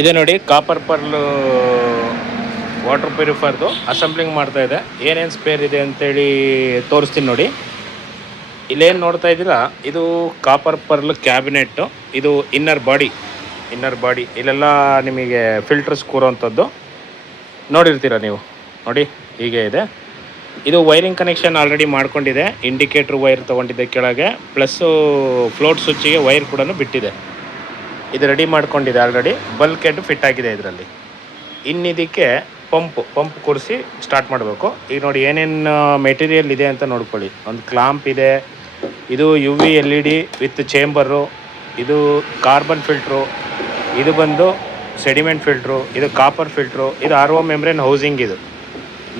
ಇದೆ ನೋಡಿ, copper pearl water ಪ್ಯೂರಿಫೈರ್ದು assembling ಮಾಡ್ತಾ ಇದೆ. ಏನೇನು ಸ್ಪೇರ್ ಇದೆ ಅಂತೇಳಿ ತೋರಿಸ್ತೀನಿ ನೋಡಿ. ಇಲ್ಲೇನು ನೋಡ್ತಾ ಇದ್ದೀರಾ, ಇದು ಕಾಪರ್ ಪರ್ಲ್ ಕ್ಯಾಬಿನೆಟ್ಟು. ಇದು ಇನ್ನರ್ ಬಾಡಿ ಇಲ್ಲೆಲ್ಲ ನಿಮಗೆ ಫಿಲ್ಟರ್ಸ್ ಕೂರೋವಂಥದ್ದು ನೋಡಿರ್ತೀರ ನೀವು. ನೋಡಿ ಹೀಗೆ ಇದೆ. ಇದು ವೈರಿಂಗ್ ಕನೆಕ್ಷನ್ ಆಲ್ರೆಡಿ ಮಾಡ್ಕೊಂಡಿದೆ. ಇಂಡಿಕೇಟ್ರ್ ವೈರ್ ತೊಗೊಂಡಿದ್ದೆ ಕೆಳಗೆ, ಪ್ಲಸ್ಸು ಫ್ಲೋಟ್ ಸ್ವಿಚ್ಚಿಗೆ ವೈರ್ ಕೂಡ ಬಿಟ್ಟಿದೆ. ಇದು ರೆಡಿ ಮಾಡ್ಕೊಂಡಿದೆ ಆಲ್ರೆಡಿ. ಬಲ್ಕ್ ಹೆಡ್ ಫಿಟ್ ಆಗಿದೆ ಇದರಲ್ಲಿ. ಇನ್ನಿದಕ್ಕೆ ಪಂಪ್ ಕೂರಿಸಿ ಸ್ಟಾರ್ಟ್ ಮಾಡಬೇಕು. ಈಗ ನೋಡಿ ಏನೇನು ಮೆಟೀರಿಯಲ್ ಇದೆ ಅಂತ ನೋಡ್ಕೊಳ್ಳಿ. ಒಂದು ಕ್ಲಾಂಪ್ ಇದೆ, ಇದು UV LED ವಿತ್ ಚೇಂಬರು, ಇದು ಕಾರ್ಬನ್ ಫಿಲ್ಟ್ರು, ಇದು ಬಂದು ಸೆಡಿಮೆಂಟ್ ಫಿಲ್ಟ್ರು, ಇದು ಕಾಪರ್ ಫಿಲ್ಟ್ರು, ಇದು RO ಮೆಮ್ರೇನ್ ಹೌಸಿಂಗ್. ಇದು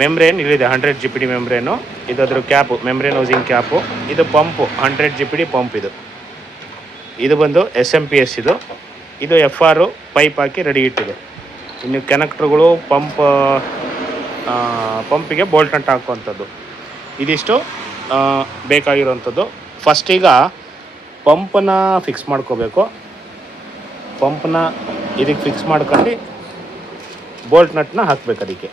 ಮೆಮ್ರೇನ್ ಇಲ್ಲಿದೆ 100 GPD ಮೆಮ್ರೇನು. ಇದು ಅದ್ರ ಕ್ಯಾಪು, ಮೆಮ್ರೇನ್ ಹೌಸಿಂಗ್ ಕ್ಯಾಪು. ಇದು ಪಂಪು 100 GPD ಪಂಪ್. ಇದು ಬಂದು SMPS. ಇದು FR ಪೈಪ್ ಹಾಕಿ ರೆಡಿ ಇಟ್ಟಿದೆ. ಇನ್ನು ಕನೆಕ್ಟ್ರುಗಳು, ಪಂಪಿಗೆ ಬೋಲ್ಟ್ ನಟ್ ಹಾಕುವಂಥದ್ದು. ಇದಿಷ್ಟು ಬೇಕಾಗಿರುವಂಥದ್ದು. ಫಸ್ಟೀಗ ಪಂಪನ್ನ ಫಿಕ್ಸ್ ಮಾಡ್ಕೋಬೇಕು. ಪಂಪನ್ನ ಇದಕ್ಕೆ ಫಿಕ್ಸ್ ಮಾಡ್ಕೊಂಡು ಬೋಲ್ಟ್ ನಟ್ನ ಹಾಕಬೇಕು ಅದಕ್ಕೆ.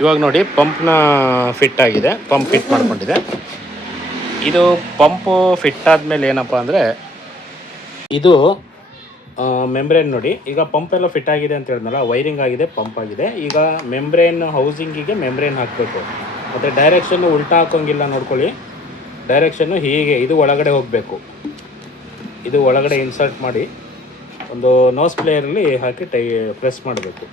ಇವಾಗ ನೋಡಿ ಪಂಪ್ನ ಫಿಟ್ ಆಗಿದೆ, ಪಂಪ್ ಫಿಟ್ ಮಾಡ್ಕೊಂಡಿದೆ. ಇದು ಪಂಪು ಫಿಟ್ ಆದಮೇಲೆ ಏನಪ್ಪ ಅಂದರೆ, ಇದು ಮೆಮ್ರೇನ್ ನೋಡಿ. ಈಗ ಪಂಪೆಲ್ಲ ಫಿಟ್ ಆಗಿದೆ ಅಂತ ಹೇಳಿದ್ನಲ್ಲ, ವೈರಿಂಗ್ ಆಗಿದೆ, ಪಂಪ್ ಆಗಿದೆ. ಈಗ ಮೆಮ್ರೇನ್ ಹೌಸಿಂಗಿಗೆ ಮೆಮ್ರೇನ್ ಹಾಕಬೇಕು. ಮತ್ತು ಡೈರೆಕ್ಷನ್ನು ಉಲ್ಟಾ ಹಾಕೋಂಗಿಲ್ಲ ನೋಡ್ಕೊಳ್ಳಿ. ಡೈರೆಕ್ಷನ್ನು ಹೀಗೆ ಇದು ಒಳಗಡೆ ಹೋಗಬೇಕು. ಇದು ಒಳಗಡೆ ಇನ್ಸರ್ಟ್ ಮಾಡಿ ಒಂದು ನೋಸ್ ಪ್ಲೇಯರಲ್ಲಿ ಹಾಕಿ ಪ್ರೆಸ್ ಮಾಡಬೇಕು.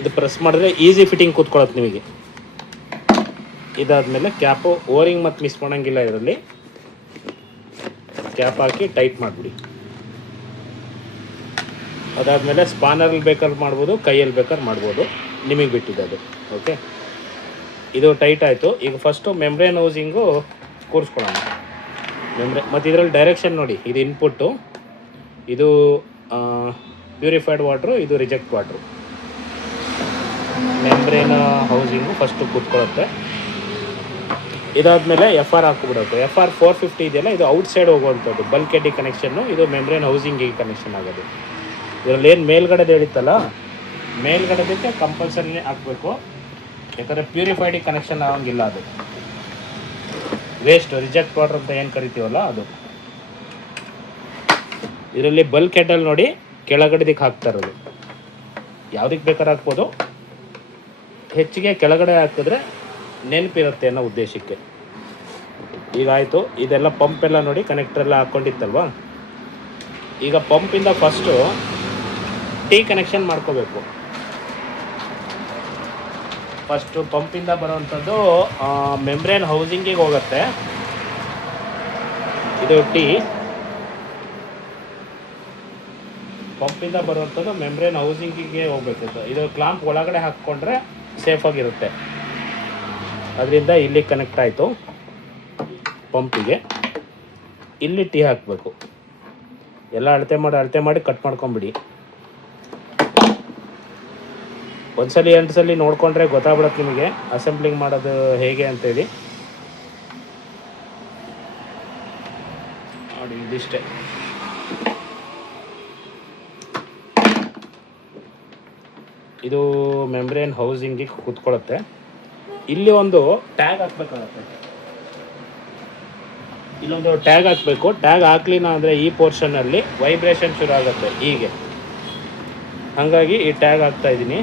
ಇದು ಪ್ರೆಸ್ ಮಾಡಿದ್ರೆ ಈಸಿ ಫಿಟ್ಟಿಂಗ್ ಕೂತ್ಕೊಳ್ಳುತ್ತೆ ನಿಮಗೆ. ಇದಾದಮೇಲೆ ಕ್ಯಾಪು, ಓರಿಂಗ್ ಮತ್ತು ಮಿಸ್ ಮಾಡೋಂಗಿಲ್ಲ ಇದರಲ್ಲಿ. ಕ್ಯಾಪ್ ಹಾಕಿ ಟೈಟ್ ಮಾಡಿಬಿಡಿ. ಅದಾದಮೇಲೆ ಸ್ಪಾನರಲ್ಲಿ ಬೇಕಾದ್ರೆ ಮಾಡ್ಬೋದು, ಕೈಯಲ್ಲಿ ಬೇಕಾದ್ರೆ ಮಾಡ್ಬೋದು, ನಿಮಗೆ ಬಿಟ್ಟಿದೆ ಅದು. ಓಕೆ, ಇದು ಟೈಟ್ ಆಯಿತು. ಈಗ ಫಸ್ಟು ಮೆಮ್ರೇನ್ ಹೌಸಿಂಗು ಕೂರಿಸ್ಕೊಳ್ಳೋಣ. ಮತ್ತು ಇದರಲ್ಲಿ ಡೈರೆಕ್ಷನ್ ನೋಡಿ, ಇದು ಇನ್ಪುಟ್ಟು, ಇದು ಪ್ಯೂರಿಫೈಡ್ ವಾಟ್ರು, ಇದು reject water. Membrane housing first ಕೂತ್ಕೊಳ್ಳುತ್ತೆ. ಇದಾದಮೇಲೆ FR ಹಾಕಿಬಿಡುತ್ತೆ. FR 450 ಇದೆಯಲ್ಲ, ಇದು ಔಟ್ಸೈಡ್ ಹೋಗುವಂಥದ್ದು. ಬಲ್ಕ್ ಹೆಡ್ಡಿಗೆ ಕನೆಕ್ಷನ್ನು, ಇದು ಮೆಮ್ರೇನ್ ಹೌಸಿಂಗಿಗೆ ಕನೆಕ್ಷನ್ ಆಗೋದು. ಇದರಲ್ಲಿ ಏನು ಮೇಲ್ಗಡೆದು ಹೇಳಿತ್ತಲ್ಲ, ಮೇಲ್ಗಡೆದಕ್ಕೆ ಕಂಪಲ್ಸರಿ ಹಾಕಬೇಕು. ಯಾಕಂದರೆ ಪ್ಯೂರಿಫೈಡಿಗೆ ಕನೆಕ್ಷನ್ ಆಗೋಂಗಿಲ್ಲ. ಅದು ವೇಸ್ಟ್, ರಿಜೆಕ್ಟ್ ವಾಟರ್ ಅಂತ ಏನು ಕರಿತೀವಲ್ಲ ಅದು. ಇದರಲ್ಲಿ ಬಲ್ಕ್ ಹೆಡ್ಡಲ್ಲಿ ನೋಡಿ ಕೆಳಗಡೆದಕ್ಕೆ ಹಾಕ್ತಾ ಇರೋದು. ಯಾವುದಕ್ಕೆ ಬೇಕಾದ್ರೆ ಹಾಕ್ಬೋದು, ಹೆಚ್ಚಿಗೆ ಕೆಳಗಡೆ ಹಾಕಿದ್ರೆ ನೆನಪಿರುತ್ತೆ ಅನ್ನೋ ಉದ್ದೇಶಕ್ಕೆ. ಈಗ ಆಯಿತು. ಇದೆಲ್ಲ ಪಂಪೆಲ್ಲ ನೋಡಿ ಕನೆಕ್ಟ್ರೆಲ್ಲ ಹಾಕ್ಕೊಂಡಿತ್ತಲ್ವ. ಈಗ ಪಂಪಿಂದ ಫಸ್ಟು ಕನೆಕ್ಷನ್ ಮಾಡ್ಕೋಬೇಕು. ಫಸ್ಟು ಪಂಪಿಂದ ಬರುವಂಥದ್ದು ಮೆಮ್ರೇನ್ ಹೌಸಿಂಗಿಗೆ ಹೋಗುತ್ತೆ. ಇದು ಪಂಪಿಂದ ಬರುವಂಥದ್ದು ಮೆಮ್ರೇನ್ ಹೌಸಿಂಗಿಗೆ ಹೋಗ್ಬೇಕು. ಇದು ಕ್ಲಾಂಪ್ ಒಳಗಡೆ ಹಾಕ್ಕೊಂಡ್ರೆ ಸೇಫಾಗಿರುತ್ತೆ. ಅದರಿಂದ ಇಲ್ಲಿ ಕನೆಕ್ಟ್ ಆಯಿತು ಪಂಪಿಗೆ. ಇಲ್ಲಿ ಹಾಕಬೇಕು. ಎಲ್ಲ ಅಳತೆ ಮಾಡಿ ಕಟ್ ಮಾಡ್ಕೊಂಬಿಡಿ. ಒಂದ್ಸಲಿ 2 ಸಲ ನೋಡಿಕೊಂಡ್ರೆ ಗೊತ್ತಾಗ್ಬಿಡುತ್ತೆ ನಿಮಗೆ ಅಸೆಂಬ್ಲಿಂಗ್ ಮಾಡೋದು ಹೇಗೆ ಅಂತೇಳಿ. ನೋಡಿ ಇದಿಷ್ಟೇ. ಇದು ಮೆಮ್ರೇನ್ ಹೌಸಿಂಗಿಗೆ ಕೂತ್ಕೊಳ್ಳುತ್ತೆ. ಇಲ್ಲಿ ಒಂದು ಟ್ಯಾಗ್ ಹಾಕಬೇಕಾಗತ್ತೆ. ಇಲ್ಲೊಂದು ಟ್ಯಾಗ್ ಹಾಕಬೇಕು. ಟ್ಯಾಗ್ ಹಾಕ್ಲಿಲ್ಲ ಅಂದರೆ ಈ ಪೋರ್ಷನಲ್ಲಿ ವೈಬ್ರೇಷನ್ ಶುರು ಆಗುತ್ತೆ ಹೀಗೆ. ಹಾಗಾಗಿ ಈ ಟ್ಯಾಗ್ ಹಾಕ್ತಾ ಇದ್ದೀನಿ.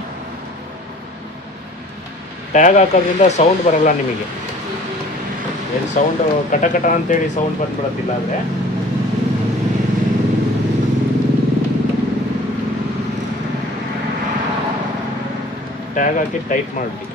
ಟ್ಯಾಗ್ ಹಾಕೋದ್ರಿಂದ ಸೌಂಡ್ ಬರಲ್ಲ ನಿಮಗೆ. ಏನು ಸೌಂಡು ಕಟಕಟ ಅಂತೇಳಿ ಸೌಂಡ್ ಬಂದ್ಬಿಡತ್ತಿಲ್ಲ. ಆದರೆ ಟ್ಯಾಗ್ ಹಾಕಿ ಟೈಟ್ ಮಾಡಿ.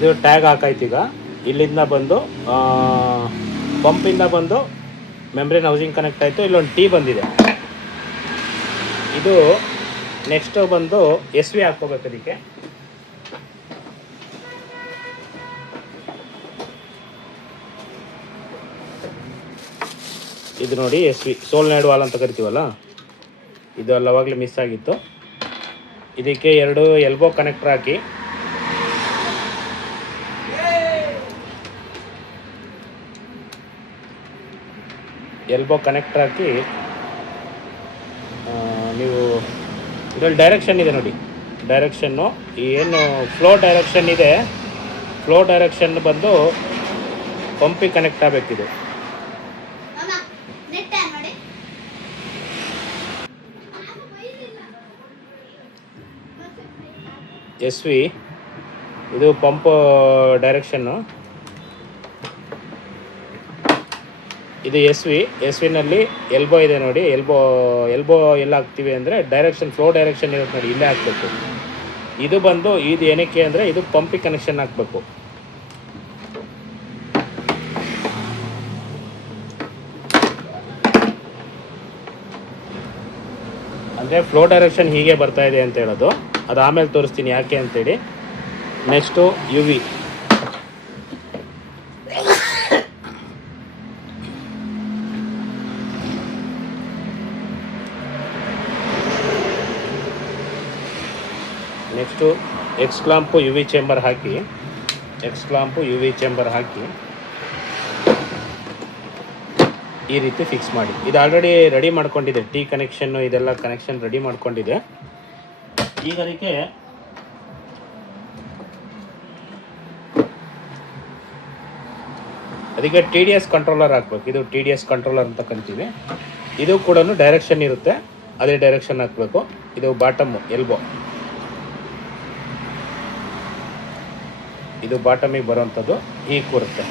ಇದು ಟ್ಯಾಗ್ ಹಾಕಾಯ್ತು. ಈಗ ಇಲ್ಲಿಂದ ಬಂದು ಪಂಪಿಂದ ಬಂದು ಮೆಂಬ್ರೇನ್ ಹೌಸಿಂಗ್ ಕನೆಕ್ಟ್ ಆಯಿತು. ಇಲ್ಲೊಂದು ಟೀ ಬಂದಿದೆ. ಇದು ನೆಕ್ಸ್ಟು ಬಂದು ಎಸ್ ವಿ ಹಾಕ್ಕೋಬೇಕು ಅದಕ್ಕೆ. ಇದು ನೋಡಿ ಎಸ್ ವಿ ಸೋಲ್ನೈಡ್ ವಾಲ್ ಅಂತ ಕರಿತೀವಲ್ಲ, ಇದು ಅಲ್ಲವಾಗಲೇ ಮಿಸ್ ಆಗಿತ್ತು. ಇದಕ್ಕೆ 2 ಎಲ್ಬೋ ಕನೆಕ್ಟರ್ ಹಾಕಿ ನೀವು ಇದರಲ್ಲಿ ಡೈರೆಕ್ಷನ್ ಇದೆ ನೋಡಿ. ಡೈರೆಕ್ಷನ್ನು ಏನು ಫ್ಲೋ ಡೈರೆಕ್ಷನ್ ಇದೆ, ಫ್ಲೋ ಡೈರೆಕ್ಷನ್ ಬಂದು ಪಂಪಿಗೆ ಕನೆಕ್ಟ್ ಆಗಬೇಕಿದು. ಎಸ್ ವಿ ಇದು ಪಂಪ್ ಡೈರೆಕ್ಷನ್ನು. ಇದು ಎಸ್ ವಿನಲ್ಲಿ ಎಲ್ಬೋ ಇದೆ ನೋಡಿ. ಎಲ್ಬೋ ಎಲ್ಲ ಹಾಕ್ತೀವಿ ಅಂದರೆ ಡೈರೆಕ್ಷನ್ ಫ್ಲೋ ಡೈರೆಕ್ಷನ್ ಇರುತ್ತೆ ನೋಡಿ, ಇಲ್ಲೇ ಹಾಕಬೇಕು. ಇದು ಬಂದು ಇದು ಏನಕ್ಕೆ ಅಂದರೆ ಇದು ಪಂಪಿಗೆ ಕನೆಕ್ಷನ್ ಹಾಕಬೇಕು. ಅಂದರೆ ಫ್ಲೋ ಡೈರೆಕ್ಷನ್ ಹೀಗೆ ಬರ್ತಾ ಇದೆ ಅಂತ ಹೇಳೋದು. ಅದು ಆಮೇಲೆ ತೋರಿಸ್ತೀನಿ ಯಾಕೆ ಅಂತೇಳಿ. Next U V. Next X clamp U V chamber ಹಾಕಿ ಈ ರೀತಿ ಫಿಕ್ಸ್ ಮಾಡಿ. ಇದು ಆಲ್ರೆಡಿ ರೆಡಿ ಮಾಡ್ಕೊಂಡಿದೆ, ಟಿ ಕನೆಕ್ಷನ್ನು ಇದೆಲ್ಲ ಕನೆಕ್ಷನ್ ರೆಡಿ ಮಾಡ್ಕೊಂಡಿದೆ. ಈಗ ಅದಕ್ಕೆ ಟಿ ಡಿ ಎಸ್ ಕಂಟ್ರೋಲರ್ ಹಾಕ್ಬೇಕು. ಇದು ಟಿ ಡಿ ಎಸ್ ಕಂಟ್ರೋಲರ್ ಅಂತ ಕರಿತೀವಿ. ಇದು ಕೂಡ ಡೈರೆಕ್ಷನ್ ಇರುತ್ತೆ, ಅದೇ ಡೈರೆಕ್ಷನ್ ಹಾಕಬೇಕು. ಇದು ಬಾಟಮ್ಮು ಎಲ್ಬೋ, ಇದು ಬಾಟಮಿಗೆ ಬರುವಂಥದ್ದು ಹೀಗೆ ಕೂರುತ್ತೆ.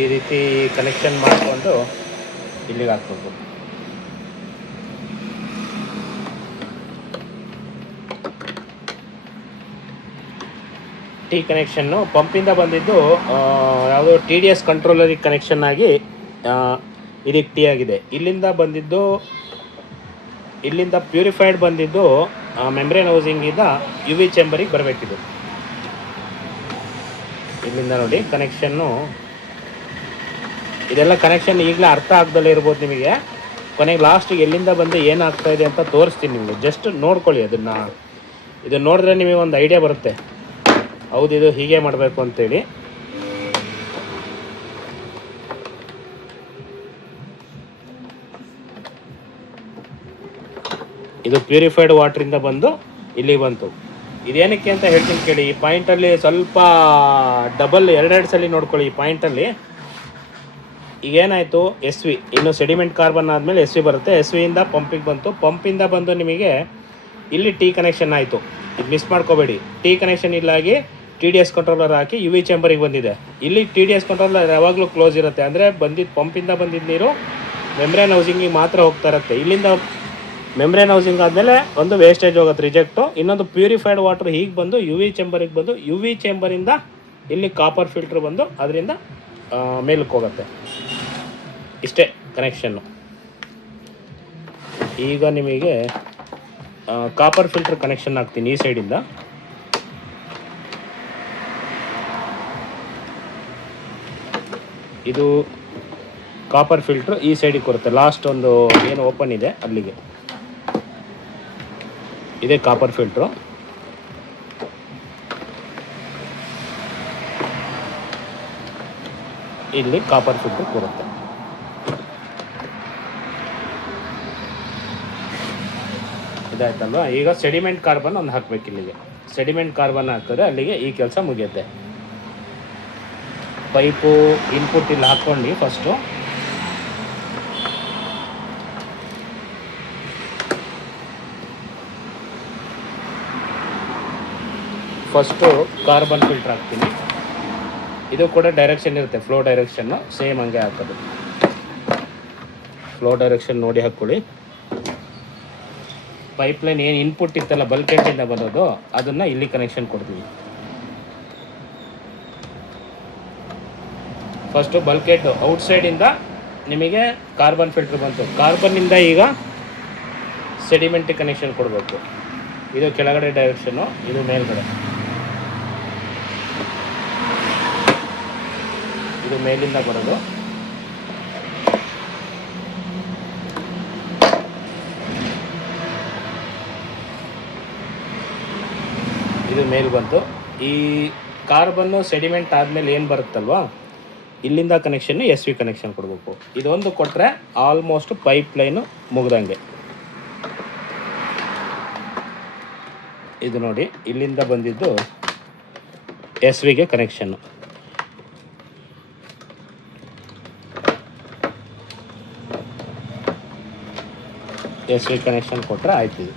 ಈ ರೀತಿ ಕನೆಕ್ಷನ್ ಮಾಡಿಕೊಂಡು ಇಲ್ಲಿಗೆ ಹಾಕ್ಬೇಕು. ಟಿ ಕನೆಕ್ಷನ್ನು ಪಂಪಿಂದ ಬಂದಿದ್ದು ಯಾವುದೋ ಟಿ ಡಿ ಎಸ್ ಕಂಟ್ರೋಲರಿಗೆ ಕನೆಕ್ಷನ್ ಆಗಿ ಇದಕ್ಕೆ ಟಿ ಆಗಿದೆ. ಇಲ್ಲಿಂದ ಪ್ಯೂರಿಫೈಡ್ ಬಂದಿದ್ದು ಮೆಂಬ್ರೇನ್ ಹೌಸಿಂಗಿಂದ ಯು ವಿ ಚೇಂಬರಿಗೆ ಬರಬೇಕಿದು. ಇಲ್ಲಿಂದ ನೋಡಿ ಕನೆಕ್ಷನ್ನು, ಇದೆಲ್ಲ ಕನೆಕ್ಷನ್ ಈಗಲೇ ಅರ್ಥ ಆಗ್ದಲ್ಲೇ ಇರ್ಬೋದು ನಿಮಗೆ. ಕೊನೆಗೆ ಲಾಸ್ಟಿಗೆ ಎಲ್ಲಿಂದ ಬಂದು ಏನಾಗ್ತಾ ಇದೆ ಅಂತ ತೋರಿಸ್ತೀನಿ ನಿಮಗೆ. ಜಸ್ಟ್ ನೋಡ್ಕೊಳ್ಳಿ ಅದನ್ನು. ಇದು ನೋಡಿದ್ರೆ ನಿಮಗೆ ಒಂದು ಐಡಿಯಾ ಬರುತ್ತೆ, ಹೌದು ಇದು ಹೀಗೆ ಮಾಡಬೇಕು ಅಂತೇಳಿ. ಇದು ಪ್ಯೂರಿಫೈಡ್ ವಾಟ್ರಿಂದ ಬಂದು ಇಲ್ಲಿ ಬಂತು. ಇದೇನಕ್ಕೆ ಅಂತ ಹೇಳ್ತೀನಿ ಕೇಳಿ. ಈ ಪಾಯಿಂಟಲ್ಲಿ ಸ್ವಲ್ಪ ಡಬಲ್ 2 ಸಲ ನೋಡ್ಕೊಳ್ಳಿ. ಈ ಪಾಯಿಂಟಲ್ಲಿ ಈಗೇನಾಯಿತು, ಎಸ್ ವಿ ಇನ್ನು ಸೆಡಿಮೆಂಟ್ ಕಾರ್ಬನ್ ಆದಮೇಲೆ ಎಸ್ ವಿ ಬರುತ್ತೆ. ಎಸ್ ವಿಯಿಂದ ಪಂಪಿಗೆ ಬಂತು. ಪಂಪಿಂದ ಬಂದು ನಿಮಗೆ ಇಲ್ಲಿ ಟಿ ಕನೆಕ್ಷನ್ ಆಯಿತು. ಇದು ಮಿಸ್ ಮಾಡ್ಕೋಬೇಡಿ. ಟಿ ಕನೆಕ್ಷನ್ ಇಲ್ಲಾಗಿ ಟಿ ಡಿ ಎಸ್ ಕಂಟ್ರೋಲರ್ ಹಾಕಿ ಯು ವಿ ಚೇಂಬರಿಗೆ ಬಂದಿದೆ. ಇಲ್ಲಿ ಟಿ ಡಿ ಎಸ್ ಕಂಟ್ರೋಲರ್ ಯಾವಾಗಲೂ ಕ್ಲೋಸ್ ಇರುತ್ತೆ, ಅಂದರೆ ಪಂಪಿಂದ ಬಂದಿದ್ದ ನೀರು ಮೆಂಬ್ರೇನ್ ಹೌಸಿಂಗಿಗೆ ಮಾತ್ರ ಹೋಗ್ತಾ ಇರುತ್ತೆ. ಇಲ್ಲಿಂದ ಮೆಂಬ್ರೇನ್ ಹೌಸಿಂಗ್ ಆದಮೇಲೆ ಒಂದು ವೇಸ್ಟೇಜ್ ಹೋಗುತ್ತೆ, ರಿಜೆಕ್ಟು. ಇನ್ನೊಂದು ಪ್ಯೂರಿಫೈಡ್ ವಾಟರ್ ಹೀಗೆ ಬಂದು ಯು ವಿ ಚೇಂಬರಿಗೆ ಬಂದು ಯು ವಿ ಚೇಂಬರಿಂದ ಇಲ್ಲಿ ಕಾಪರ್ ಫಿಲ್ಟ್ರ್ ಬಂದು ಅದರಿಂದ ಮೇಲಕ್ಕೆ ಹೋಗುತ್ತೆ. ಇಷ್ಟೇ ಕನೆಕ್ಷನ್ನು. ಈಗ ನಿಮಗೆ ಕಾಪರ್ ಫಿಲ್ಟ್ರ್ ಕನೆಕ್ಷನ್ ಹಾಕ್ತೀನಿ ಈ ಸೈಡಿಂದ. ಇದು ಕಾಪರ್ ಫಿಲ್ಟ್ರ್ ಈ ಸೈಡಿಗೆ ಕೊರುತ್ತೆ. ಲಾಸ್ಟ್ ಒಂದು ಏನು ಓಪನ್ ಇದೆ ಅಲ್ಲಿಗೆ ಇದೇ ಕಾಪರ್ ಫಿಲ್ಟ್ರು. ಇಲ್ಲಿ ಕಾಪರ್ ಫಿಲ್ಟ್ರ್ ಕೊರುತ್ತೆ. ಇದಾಯ್ತಲ್ವ. ಈಗ ಸೆಡಿಮೆಂಟ್ ಕಾರ್ಬನ್ ಒಂದು ಹಾಕ್ಬೇಕು. ಇಲ್ಲಿಗೆ ಸೆಡಿಮೆಂಟ್ ಕಾರ್ಬನ್ ಹಾಕಿದ್ರೆ ಅಲ್ಲಿಗೆ ಈ ಕೆಲಸ ಮುಗಿಯುತ್ತೆ. ಪೈಪು ಇನ್ಪುಟ್ ಇಲ್ಲಿ ಹಾಕ್ಕೊಂಡು ಫಸ್ಟು ಕಾರ್ಬನ್ ಫಿಲ್ಟ್ರ್ ಹಾಕ್ತೀನಿ. ಇದು ಕೂಡ ಡೈರೆಕ್ಷನ್ ಇರುತ್ತೆ, ಫ್ಲೋ ಡೈರೆಕ್ಷನ್ನು ಸೇಮ್ ಹಂಗೆ ಹಾಕೋದು. ಫ್ಲೋ ಡೈರೆಕ್ಷನ್ ನೋಡಿ ಹಾಕ್ಕೊಳ್ಳಿ. ಪೈಪ್ಲೈನ್ ಏನು ಇನ್ಪುಟ್ ಇತ್ತಲ್ಲ ಬಲ್ಕ್ ಎಂಡಿಂದ ಬರೋದು ಅದನ್ನು ಇಲ್ಲಿ ಕನೆಕ್ಷನ್ ಕೊಡ್ತೀವಿ. ಫಸ್ಟು ಬಲ್ಕ್ ಎಂಡ್ ಔಟ್ಸೈಡಿಂದ ನಿಮಗೆ ಕಾರ್ಬನ್ ಫಿಲ್ಟ್ರ್ ಬಂತು. ಕಾರ್ಬನ್ನಿಂದ ಈಗ ಸೆಡಿಮೆಂಟಿಗೆ ಕನೆಕ್ಷನ್ ಕೊಡಬೇಕು. ಇದು ಕೆಳಗಡೆ ಡೈರೆಕ್ಷನ್ನು, ಇದು ಮೇಲ್ಗಡೆ. ಇದು ಮೇಲಿಂದ ಬರೋದು. ಇದು ಮೇಲ್ ಬಂತು. ಈ ಕಾರ್ಬನ್ನು ಸೆಡಿಮೆಂಟ್ ಆದಮೇಲೆ ಏನು ಬರುತ್ತಲ್ವಾ, ಇಲ್ಲಿಂದ ಕನೆಕ್ಷನ್ನು ಎಸ್ ವಿ ಕನೆಕ್ಷನ್ ಕೊಡಬೇಕು. ಇದೊಂದು ಕೊಟ್ಟರೆ ಆಲ್ಮೋಸ್ಟ್ ಪೈಪ್ ಲೈನು ಮುಗ್ದಂಗೆ. ಇದು ನೋಡಿ, ಇಲ್ಲಿಂದ ಬಂದಿದ್ದು ಎಸ್ ವಿಗೆ ಕನೆಕ್ಷನ್ನು. ಎಸ್ ವಿ ಕನೆಕ್ಷನ್ ಕೊಟ್ಟರೆ ಆಯ್ತು. ಇದು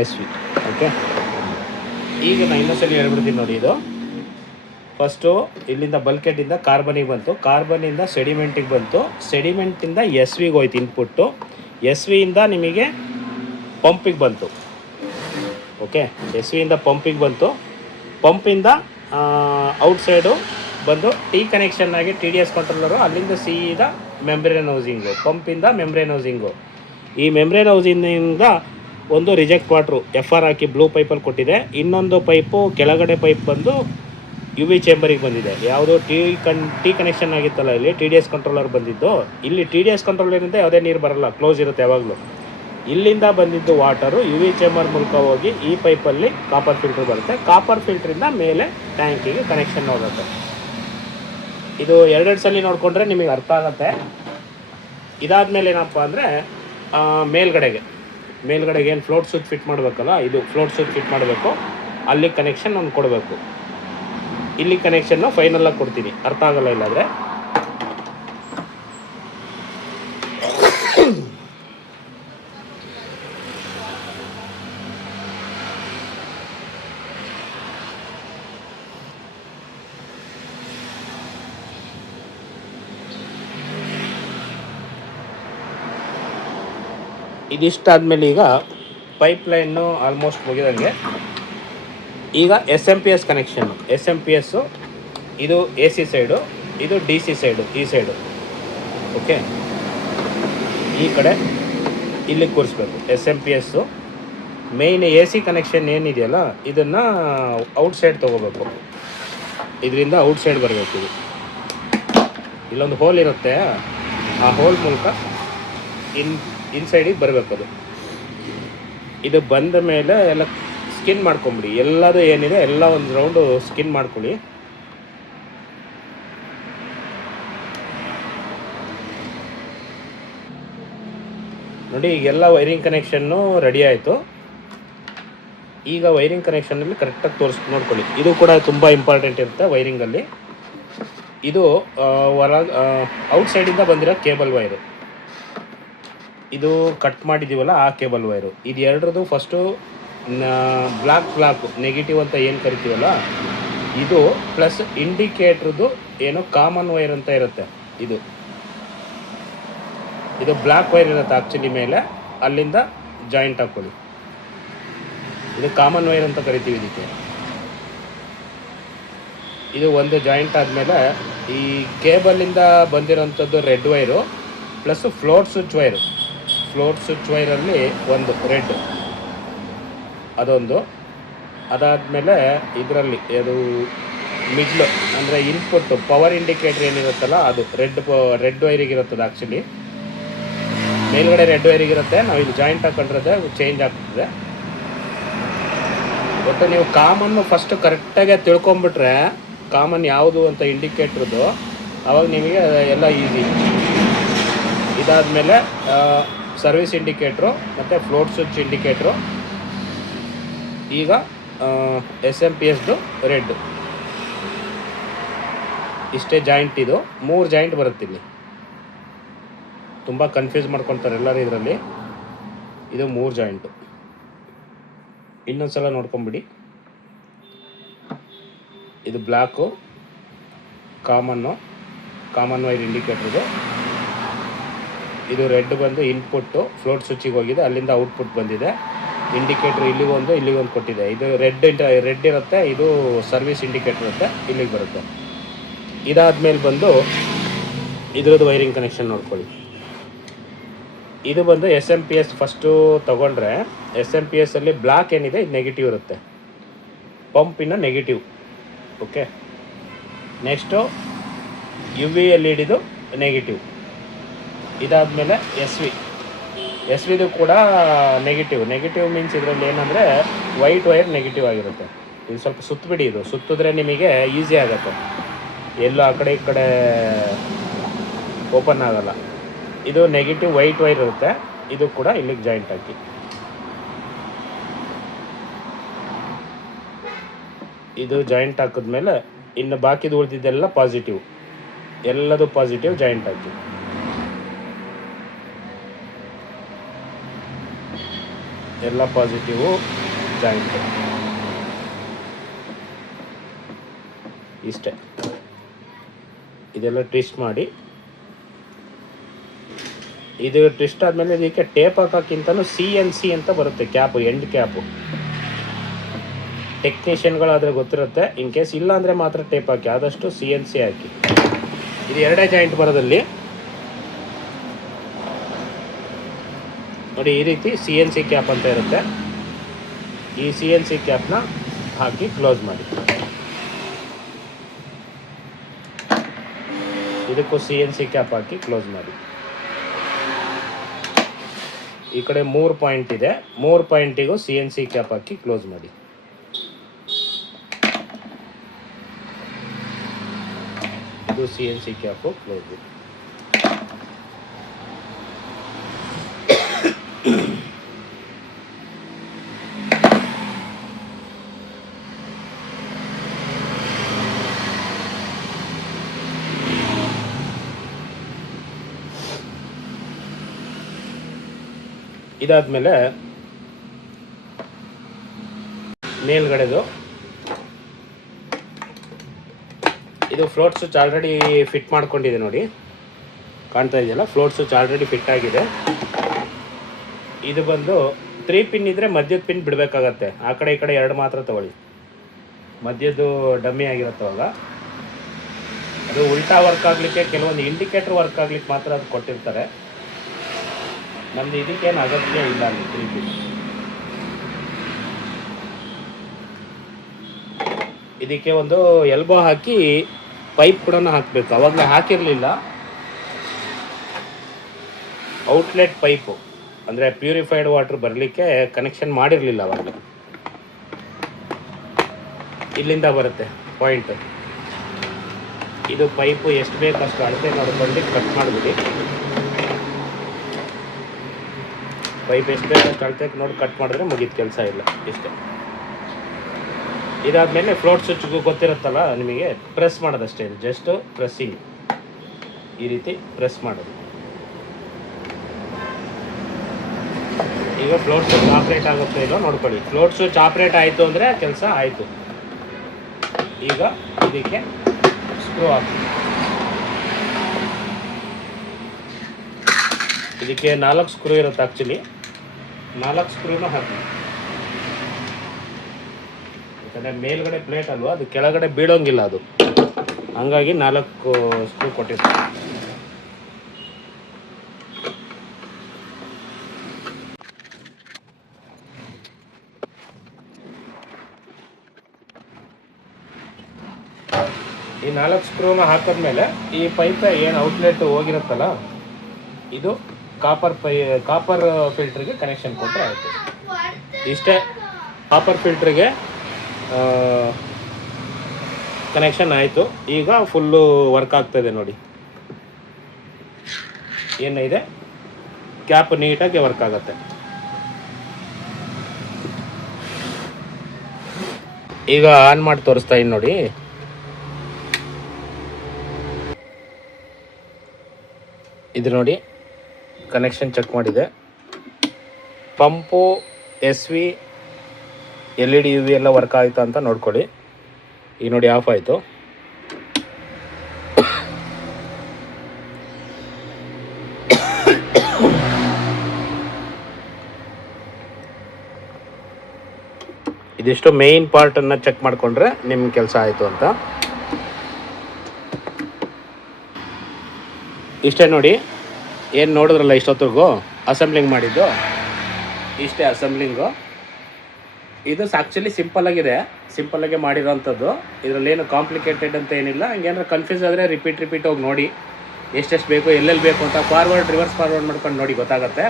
ಎಸ್ ವಿ. ಓಕೆ, ಈಗ ನಾನು ಇನ್ನೊಂದ್ಸಲಿ ಹೇಳ್ಬಿಡ್ತೀನಿ ನೋಡಿ. ಇದು ಫಸ್ಟು ಇಲ್ಲಿಂದ ಬಲ್ಕೆಟಿಂದ ಕಾರ್ಬನಿಗೆ ಬಂತು, ಕಾರ್ಬನಿಂದ ಸೆಡಿಮೆಂಟಿಗೆ ಬಂತು, ಸೆಡಿಮೆಂಟಿಂದ ಎಸ್ ವಿಗೆ ಹೋಯ್ತು ಇನ್ಪುಟ್ಟು, ಎಸ್ ವಿಯಿಂದ ನಿಮಗೆ ಪಂಪಿಗೆ ಬಂತು. ಓಕೆ, ಎಸ್ ವಿಯಿಂದ ಪಂಪಿಗೆ ಬಂತು, ಪಂಪಿಂದ ಔಟ್ಸೈಡು ಬಂದು ಟಿ ಕನೆಕ್ಷನ್ ಆಗಿ ಟಿ ಡಿ ಎಸ್ ಕಂಟ್ರೋಲರು, ಅಲ್ಲಿಂದ ಸೀದಾ ಮೆಂಬ್ರೇನ್ ಹೌಸಿಂಗು, ಪಂಪಿಂದ ಮೆಂಬ್ರೇನ್ ಹೌಸಿಂಗು. ಈ ಮೆಂಬ್ರೇನ್ ಹೌಸಿಂಗಿಂದ ಒಂದು ರಿಜೆಕ್ಟ್ ವಾಟ್ರು ಎಫ್ ಆರ್ ಹಾಕಿ ಬ್ಲೂ ಪೈಪಲ್ಲಿ ಕೊಟ್ಟಿದೆ. ಇನ್ನೊಂದು ಪೈಪು ಕೆಳಗಡೆ ಪೈಪ್ ಬಂದು ಯು ವಿ ಚೇಂಬರಿಗೆ ಬಂದಿದೆ. ಯಾವುದು ಟಿ ಕನೆಕ್ಷನ್ ಆಗಿತ್ತಲ್ಲ, ಇಲ್ಲಿ ಟಿ ಡಿ ಎಸ್ ಕಂಟ್ರೋಲರ್ ಬಂದಿದ್ದು. ಇಲ್ಲಿ ಟಿ ಡಿ ಎಸ್ ಕಂಟ್ರೋಲರಿಂದ ಯಾವುದೇ ನೀರು ಬರಲ್ಲ, ಕ್ಲೋಸ್ ಇರುತ್ತೆ ಯಾವಾಗಲೂ. ಇಲ್ಲಿಂದ ಬಂದಿದ್ದು ವಾಟರು ಯು ವಿ ಚೇಂಬರ್ ಮೂಲಕ ಹೋಗಿ ಈ ಪೈಪಲ್ಲಿ ಕಾಪರ್ ಫಿಲ್ಟ್ರ್ ಬರುತ್ತೆ. ಕಾಪರ್ ಫಿಲ್ಟ್ರಿಂದ ಮೇಲೆ ಟ್ಯಾಂಕಿಗೆ ಕನೆಕ್ಷನ್ ಹೋಗುತ್ತೆ. ಇದು ಎರಡೆರಡು ಸಲ ನೋಡಿಕೊಂಡ್ರೆ ನಿಮಗೆ ಅರ್ಥ ಆಗುತ್ತೆ. ಇದಾದಮೇಲೆ ಏನಪ್ಪ ಅಂದರೆ ಮೇಲ್ಗಡೆಗೆ ಏನು ಫ್ಲೋಟ್ ಸ್ವಿಚ್ ಫಿಟ್ ಮಾಡಬೇಕಲ್ಲ, ಇದು ಫ್ಲೋಟ್ ಸ್ವಿಚ್ ಫಿಟ್ ಮಾಡಬೇಕು. ಅಲ್ಲಿ ಕನೆಕ್ಷನ್ ನಾನು ಕೊಡಬೇಕು. ಇಲ್ಲಿ ಕನೆಕ್ಷನ್ನು ಫೈನಲಾಗಿ ಕೊಡ್ತೀನಿ, ಅರ್ಥ ಆಗಲ್ಲ ಇಲ್ಲಾದರೆ. ಇದಿಷ್ಟಾದಮೇಲೆ ಈಗ ಪೈಪ್ಲೈನು ಆಲ್ಮೋಸ್ಟ್ ಮುಗಿದಂಗೆ. ಈಗ S M P S connection. S M P S ಇದು ಎ ಸಿ ಸೈಡು, ಇದು ಡಿ ಸಿ ಸೈಡು, ಈ ಸೈಡು. ಓಕೆ, ಈ ಕಡೆ ಇಲ್ಲಿ ಕೂರಿಸ್ಬೇಕು S M P S. Main A C connection ಏನಿದೆಯಲ್ಲ ಇದನ್ನು ಔಟ್ಸೈಡ್ ತೊಗೋಬೇಕು. ಇದರಿಂದ ಔಟ್ಸೈಡ್ ಬರಬೇಕು. ಇದು ಇಲ್ಲೊಂದು ಹೋಲ್ ಇರುತ್ತೆ, ಆ ಹೋಲ್ ಮೂಲಕ ಇನ್ಸೈಡಿಗೆ ಬರಬೇಕು. ಅದು ಇದು ಬಂದ ಮೇಲೆ ಎಲ್ಲ ಸ್ಕಿನ್ ಮಾಡ್ಕೊಂಬಿಡಿ. ಎಲ್ಲದು ಏನಿದೆ ಎಲ್ಲ ಒಂದು ರೌಂಡು ಸ್ಕಿನ್ ಮಾಡ್ಕೊಳ್ಳಿ. ನೋಡಿ, ಈಗೆಲ್ಲ ವೈರಿಂಗ್ ಕನೆಕ್ಷನ್ನು ರೆಡಿ ಆಯಿತು. ಈಗ ವೈರಿಂಗ್ ಕನೆಕ್ಷನಲ್ಲಿ ಕರೆಕ್ಟಾಗಿ ನೋಡ್ಕೊಳ್ಳಿ. ಇದು ಕೂಡ ತುಂಬ ಇಂಪಾರ್ಟೆಂಟ್ ಇರುತ್ತೆ ವೈರಿಂಗಲ್ಲಿ. ಇದು ಔಟ್ಸೈಡಿಂದ ಬಂದಿರೋ ಕೇಬಲ್ ವೈರು, ಇದು ಕಟ್ ಮಾಡಿದ್ದೀವಲ್ಲ ಆ ಕೇಬಲ್ ವೈರು. ಇದು ಎರಡರದು ಫಸ್ಟು ಬ್ಲಾಕ್ ನೆಗೆಟಿವ್ ಅಂತ ಏನು ಕರಿತೀವಲ್ಲ ಇದು, ಪ್ಲಸ್ ಇಂಡಿಕೇಟ್ರದ್ದು ಏನು ಕಾಮನ್ ವೈರ್ ಅಂತ ಇರುತ್ತೆ. ಇದು ಬ್ಲ್ಯಾಕ್ ವೈರ್ ಇರುತ್ತೆ ಆ್ಯಕ್ಚುಲಿ ಮೇಲೆ, ಅಲ್ಲಿಂದ ಜಾಯಿಂಟ್ ಹಾಕ್ಕೊಳ್ಳಿ. ಇದು ಕಾಮನ್ ವೈರ್ ಅಂತ ಕರಿತೀವಿ ಇದಕ್ಕೆ. ಇದು ಒಂದು ಜಾಯಿಂಟ್ ಆದಮೇಲೆ ಈ ಕೇಬಲಿಂದ ಬಂದಿರೋಂಥದ್ದು red wire plus float switch ವೈರಲ್ಲಿ ಒಂದು ರೆಡ್, ಅದೊಂದು. ಅದಾದಮೇಲೆ ಇದರಲ್ಲಿ ಅದು ಮಿಡ್ಲು ಅಂದರೆ ಇನ್ಪುಟ್ ಪವರ್ ಇಂಡಿಕೇಟ್ರ್ ಏನಿರುತ್ತಲ್ಲ ಅದು ರೆಡ್ ವೈರಿಗಿರುತ್ತದೆ. ಆ್ಯಕ್ಚುಲಿ ಮೇಲ್ಗಡೆ ರೆಡ್ ವೈರಿಗಿರುತ್ತೆ, ನಾವು ಇಲ್ಲಿ ಜಾಯಿಂಟ್ ಹಾಕೊಂಡಿರೋದೆ ಚೇಂಜ್ ಆಗ್ತದೆ. ಒಟ್ಟು ನೀವು ಕಾಮನ್ನು ಫಸ್ಟ್ ಕರೆಕ್ಟಾಗಿ ತಿಳ್ಕೊಂಬಿಟ್ರೆ ಕಾಮನ್ ಯಾವುದು ಅಂತ ಇಂಡಿಕೇಟ್ರದ್ದು, ಆವಾಗ ನಿಮಗೆ ಎಲ್ಲ ಈಸಿ. ಇದಾದಮೇಲೆ ಸರ್ವಿಸ್ ಇಂಡಿಕೇಟ್ರು ಮತ್ತು ಫ್ಲೋಟ್ ಸ್ವಿಚ್ ಇಂಡಿಕೇಟ್ರು. ಈಗ ಎಸ್ ಎಮ್ ಪಿ ಎಸ್ದು ರೆಡ್. ಇಷ್ಟೇ ಜಾಯಿಂಟ್. ಇದು 3 ಜಾಯಿಂಟ್ ಬರುತ್ತೆ ಇಲ್ಲಿ. ತುಂಬ ಕನ್ಫ್ಯೂಸ್ ಮಾಡ್ಕೊತಾರೆ ಎಲ್ಲರೂ ಇದರಲ್ಲಿ. ಇದು 3 ಜಾಯಿಂಟು. ಇನ್ನೊಂದು ಸಲ ನೋಡ್ಕೊಂಬಿಡಿ. ಇದು ಬ್ಲ್ಯಾಕು ಕಾಮನ್ ವೈರ್ ಇಂಡಿಕೇಟ್ರದು. ಇದು ರೆಡ್ ಬಂದು ಇನ್ಪುಟ್ಟು ಫ್ಲೋಟ್ ಸ್ವಿಚ್ಚಿಗೆ ಹೋಗಿದೆ, ಅಲ್ಲಿಂದ ಔಟ್ಪುಟ್ ಬಂದಿದೆ. ಇಂಡಿಕೇಟ್ರ್ ಇಲ್ಲಿಗೊಂದು ಕೊಟ್ಟಿದೆ. ಇದು ರೆಡ್ ಇರುತ್ತೆ, ಇದು ಸರ್ವಿಸ್ ಇಂಡಿಕೇಟ್ರ್ ಇರುತ್ತೆ, ಇಲ್ಲಿಗೆ ಬರುತ್ತೆ. ಇದಾದಮೇಲೆ ಬಂದು ಇದ್ರದ್ದು ವೈರಿಂಗ್ ಕನೆಕ್ಷನ್ ನೋಡ್ಕೊಳ್ಳಿ. ಇದು ಬಂದು SMP ಫಸ್ಟು ತೊಗೊಂಡ್ರೆ SMP ಅಲ್ಲಿ ಬ್ಲ್ಯಾಕ್ ಏನಿದೆ ಇದು ನೆಗೆಟಿವ್ ಇರುತ್ತೆ, ಪಂಪಿನ negative. Okay, next UV LED ನೆಗೆಟಿವ್. ಇದಾದಮೇಲೆ ಎಸ್ ವಿದು ಕೂಡ ನೆಗೆಟಿವ್ ಮೀನ್ಸ್ ಇದರಲ್ಲಿ ಏನಂದರೆ ವೈಟ್ ವೈರ್ ನೆಗೆಟಿವ್ ಆಗಿರುತ್ತೆ. ಇದು ಸ್ವಲ್ಪ ಸುತ್ತಬಿಡಿ, ಇದು ಸುತ್ತಿದ್ರೆ ನಿಮಗೆ ಈಸಿ ಆಗುತ್ತೆ, ಎಲ್ಲೋ ಆ ಕಡೆ ಈ ಕಡೆ ಓಪನ್ ಆಗಲ್ಲ. ಇದು ನೆಗೆಟಿವ್ ವೈಟ್ ವೈರ್ ಇರುತ್ತೆ, ಇದು ಕೂಡ ಇಲ್ಲಿಗೆ ಜಾಯಿಂಟ್ ಹಾಕಿ. ಇದು ಜಾಯಿಂಟ್ ಹಾಕಿದ್ಮೇಲೆ ಇನ್ನು ಬಾಕಿದು ಉಳಿದಿದ್ದೆಲ್ಲ ಪಾಸಿಟಿವ್, ಎಲ್ಲದು ಪಾಸಿಟಿವ್ ಜಾಯಿಂಟ್ ಹಾಕಿ. ಎಲ್ಲ ಪಾಸಿಟಿವು ಜಾಯಿಂಟ್ ಇಷ್ಟೇ. ಇದೆಲ್ಲ ಟ್ವಿಸ್ಟ್ ಮಾಡಿ, ಇದು ಟ್ವಿಸ್ಟ್ ಆದಮೇಲೆ ಇದಕ್ಕೆ ಟೇಪ್ ಹಾಕೋಕ್ಕಿಂತಲೂ CNC ಅಂತ ಬರುತ್ತೆ ಕ್ಯಾಪು, ಎಂಡ್ ಕ್ಯಾಪು. ಟೆಕ್ನಿಷಿಯನ್ಗಳಾದರೆ ಗೊತ್ತಿರುತ್ತೆ, ಇನ್ ಕೇಸ್ ಇಲ್ಲ ಅಂದರೆ ಮಾತ್ರ ಟೇಪ್ ಹಾಕಿ, ಆದಷ್ಟು CNC ಹಾಕಿ. ಇದು ಎರಡೇ ಜಾಯಿಂಟ್ ಬರೋದಲ್ಲಿ ನೋಡಿ, ಈ ರೀತಿ CNC ಕ್ಯಾಪ್ ಅಂತ ಇರುತ್ತೆ. ಈ CNC ಕ್ಯಾಪ್ನ ಹಾಕಿ ಕ್ಲೋಸ್ ಮಾಡಿ. ಇದಕ್ಕೂ CNC ಕ್ಯಾಪ್ ಹಾಕಿ ಕ್ಲೋಸ್ ಮಾಡಿ. ಈ ಕಡೆ 3 ಪಾಯಿಂಟ್ ಇದೆ, 3 ಪಾಯಿಂಟಿಗೂ CNC ಕ್ಯಾಪ್ ಹಾಕಿ ಕ್ಲೋಸ್ ಮಾಡಿ. ಇದು CNC ಕ್ಯಾಪು ಕ್ಲೋಸ್. ಇದಾದಮೇಲೆ ಮೇಲ್ಗಡೆದು ಇದು ಫ್ಲೋಟ್ ಸ್ವಿಚ್ ಆಲ್ರೆಡಿ ಫಿಟ್ ಮಾಡ್ಕೊಂಡಿದೆ ನೋಡಿ, ಕಾಣ್ತಾ ಇದೆಯಲ್ಲ, ಫ್ಲೋಟ್ ಸ್ವಿಚ್ ಆಲ್ರೆಡಿ ಫಿಟ್ ಆಗಿದೆ. ಇದು ಬಂದು 3 ಪಿನ್ ಇದ್ದರೆ ಮಧ್ಯದ ಪಿನ್ ಬಿಡಬೇಕಾಗತ್ತೆ, ಆ ಕಡೆ ಈ ಕಡೆ 2 ಮಾತ್ರ ತಗೊಳ್ಳಿ. ಮಧ್ಯದ್ದು ಡಮ್ಮಿ ಆಗಿರುತ್ತವಾಗ ಅದು ಉಲ್ಟಾ ವರ್ಕ್ ಆಗಲಿಕ್ಕೆ, ಕೆಲವೊಂದು ಇಂಡಿಕೇಟರ್ ವರ್ಕ್ ಆಗ್ಲಿಕ್ಕೆ ಮಾತ್ರ ಅದು ಕೊಟ್ಟಿರ್ತಾರೆ. ನಮ್ದು ಇದಕ್ಕೇನು ಅಗತ್ಯ ಇಲ್ಲ ಅಲ್ಲಿ 3 ಪಿನ್. ಇದಕ್ಕೆ ಒಂದು ಎಲ್ಬೋ ಹಾಕಿ ಪೈಪ್ ಕೂಡ ಹಾಕಬೇಕು, ಅವಾಗಲೇ ಹಾಕಿರಲಿಲ್ಲ. ಔಟ್ಲೆಟ್ ಪೈಪು ಅಂದರೆ ಪ್ಯೂರಿಫೈಡ್ ವಾಟರ್ ಬರಲಿಕ್ಕೆ ಕನೆಕ್ಷನ್ ಮಾಡಿರಲಿಲ್ಲ ಅವಾಗಲೇ. ಇಲ್ಲಿಂದ ಬರುತ್ತೆ ಪಾಯಿಂಟ್. ಇದು ಪೈಪು ಎಷ್ಟು ಬೇಕಷ್ಟು ಅಳತೆ ನೋಡ್ಕೊಂಡು ಕಟ್ ಮಾಡಿಬಿಡಿ. ಪೈಪ್ ಎಷ್ಟು ಬೇಕಷ್ಟು ಅಳತೆಗೆ ನೋಡಿ ಕಟ್ ಮಾಡಿದ್ರೆ ಮುಗಿದ ಕೆಲಸ ಇಲ್ಲ, ಇಷ್ಟೇ. ಇದಾದಮೇಲೆ ಫ್ಲೋಟ್ ಸ್ವಿಚ್ಗೂ ಗೊತ್ತಿರುತ್ತಲ್ಲ ನಿಮಗೆ, ಪ್ರೆಸ್ ಮಾಡೋದಷ್ಟೇ. ಇದು ಜಸ್ಟ್ ಪ್ರೆಸ್ಸಿಂಗ್, ಈ ರೀತಿ ಪ್ರೆಸ್ ಮಾಡೋದು. ಈಗ ಫ್ಲೋಟ್ ಸ್ವಿಚ್ ಆಪ್ರೇಟ್ ಆಗುತ್ತೆ ಇಲ್ಲೋ ನೋಡ್ಕೊಳ್ಳಿ. ಫ್ಲೋಟ್ ಸ್ವಿಚ್ ಆಪ್ರೇಟ್ ಆಯಿತು ಅಂದರೆ ಕೆಲಸ ಆಯಿತು. ಈಗ ಇದಕ್ಕೆ ಸ್ಕ್ರೂ ಹಾಕಿ. ಇದಕ್ಕೆ 4 ಸ್ಕ್ರೂ ಇರುತ್ತೆ ಆ್ಯಕ್ಚುಲಿ, 4 ಸ್ಕ್ರೂನು ಹಾಕಿ. ಯಾಕಂದರೆ ಮೇಲ್ಗಡೆ ಪ್ಲೇಟ್ ಅಲ್ವಾ, ಅದು ಕೆಳಗಡೆ ಬೀಳೋಂಗಿಲ್ಲ, ಅದು ಹಂಗಾಗಿ 4 ಸ್ಕ್ರೂ ಕೊಟ್ಟಿರ್ತಾರೆ. ಈ 4 ಸ್ಕ್ರೂನ ಹಾಕಿದ್ಮೇಲೆ ಈ ಪೈಪ್ ಏನು ಔಟ್ಲೆಟ್ ಹೋಗಿರುತ್ತಲ್ಲ, ಇದು ಕಾಪರ್ ಫಿಲ್ಟ್ರಿಗೆ ಕನೆಕ್ಷನ್ ಕೊಟ್ಟರೆ ಆಯಿತು. ಇಷ್ಟೇ, ಕಾಪರ್ ಫಿಲ್ಟ್ರಿಗೆ ಕನೆಕ್ಷನ್ ಆಯಿತು. ಈಗ ಫುಲ್ಲು ವರ್ಕ್ ಆಗ್ತಾಯಿದೆ ನೋಡಿ, ಏನಿದೆ ಕ್ಯಾಪ್ ನೀಟಾಗಿ ವರ್ಕ್ ಆಗುತ್ತೆ. ಈಗ ಆನ್ ಮಾಡಿ ತೋರಿಸ್ತಾ ಇದ್ದೀನಿ ನೋಡಿ. ಇದು ನೋಡಿ, ಕನೆಕ್ಷನ್ ಚೆಕ್ ಮಾಡಿದೆ. ಪಂಪು, SV, LED UV ಎಲ್ಲ ವರ್ಕ್ ಆಯಿತಾ ಅಂತ ನೋಡ್ಕೊಳ್ಳಿ. ಈಗ ನೋಡಿ ಆಫ್ ಆಯಿತು. ಇದಿಷ್ಟು ಮೇಯ್ನ್ ಪಾರ್ಟನ್ನು ಚೆಕ್ ಮಾಡಿಕೊಂಡ್ರೆ ನಿಮ್ಮ ಕೆಲಸ ಆಯಿತು ಅಂತ. ಇಷ್ಟೇ ನೋಡಿ, ಏನು ನೋಡಿದ್ರಲ್ಲ ಇಷ್ಟೊತ್ತಿಗೂ ಅಸೆಂಬ್ಲಿಂಗ್ ಮಾಡಿದ್ದು, ಇಷ್ಟೇ ಅಸೆಂಬ್ಲಿಂಗು. ಇದು ಆ್ಯಕ್ಚುಲಿ ಸಿಂಪಲ್ಲಾಗಿದೆ, ಸಿಂಪಲ್ಲಾಗೆ ಮಾಡಿರೋವಂಥದ್ದು. ಇದರಲ್ಲೇನು ಕಾಂಪ್ಲಿಕೇಟೆಡ್ ಅಂತ ಏನಿಲ್ಲ. ಹಂಗೇನಾದ್ರು ಕನ್ಫ್ಯೂಸ್ ಆದರೆ ರಿಪೀಟ್ ಹೋಗಿ ನೋಡಿ, ಎಷ್ಟೆಷ್ಟು ಬೇಕು, ಎಲ್ಲೆಲ್ಲಿ ಬೇಕು ಅಂತ ರಿವರ್ಸ್ ಫಾರ್ವರ್ಡ್ ಮಾಡ್ಕೊಂಡು ನೋಡಿ, ಗೊತ್ತಾಗುತ್ತೆ.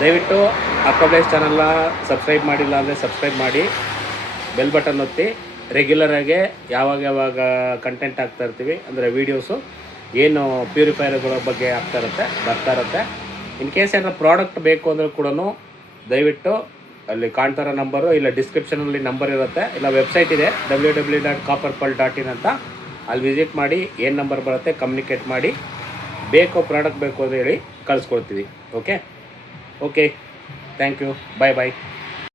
ದಯವಿಟ್ಟು ಅಕ್ವಾಬ್ಲೈಸ್ ಚಾನಲ್ನ ಸಬ್ಸ್ಕ್ರೈಬ್ ಮಾಡಿಲ್ಲ ಅಂದರೆ ಸಬ್ಸ್ಕ್ರೈಬ್ ಮಾಡಿ, ಬೆಲ್ ಬಟನ್ ಒತ್ತಿ. ರೆಗ್ಯುಲರಾಗೆ ಯಾವಾಗ ಕಂಟೆಂಟ್ ಆಗ್ತಾ ಇರ್ತೀವಿ, ಅಂದರೆ ವೀಡಿಯೋಸು ಏನು ಪ್ಯೂರಿಫೈಯರ್ಗಳ ಬಗ್ಗೆ ಬರ್ತಾ ಇರುತ್ತೆ. ಇನ್ ಕೇಸ್ ಏನಾರ ಪ್ರಾಡಕ್ಟ್ ಬೇಕು ಅಂದರೆ ಕೂಡ ದಯವಿಟ್ಟು ಅಲ್ಲಿ ಕಾಣ್ತಾರೋ ನಂಬರು, ಇಲ್ಲ ಡಿಸ್ಕ್ರಿಪ್ಷನಲ್ಲಿ ನಂಬರ್ ಇರುತ್ತೆ, ಇಲ್ಲ ವೆಬ್ಸೈಟ್ ಇದೆ www.copperpearl.in ಅಂತ. ಅಲ್ಲಿ ವಿಸಿಟ್ ಮಾಡಿ, ಏನು ನಂಬರ್ ಬರುತ್ತೆ ಕಮ್ಯುನಿಕೇಟ್ ಮಾಡಿ, ಪ್ರಾಡಕ್ಟ್ ಬೇಕು ಅಂತ ಹೇಳಿ ಕಳಿಸ್ಕೊಡ್ತೀವಿ. Okay, thank you, bye.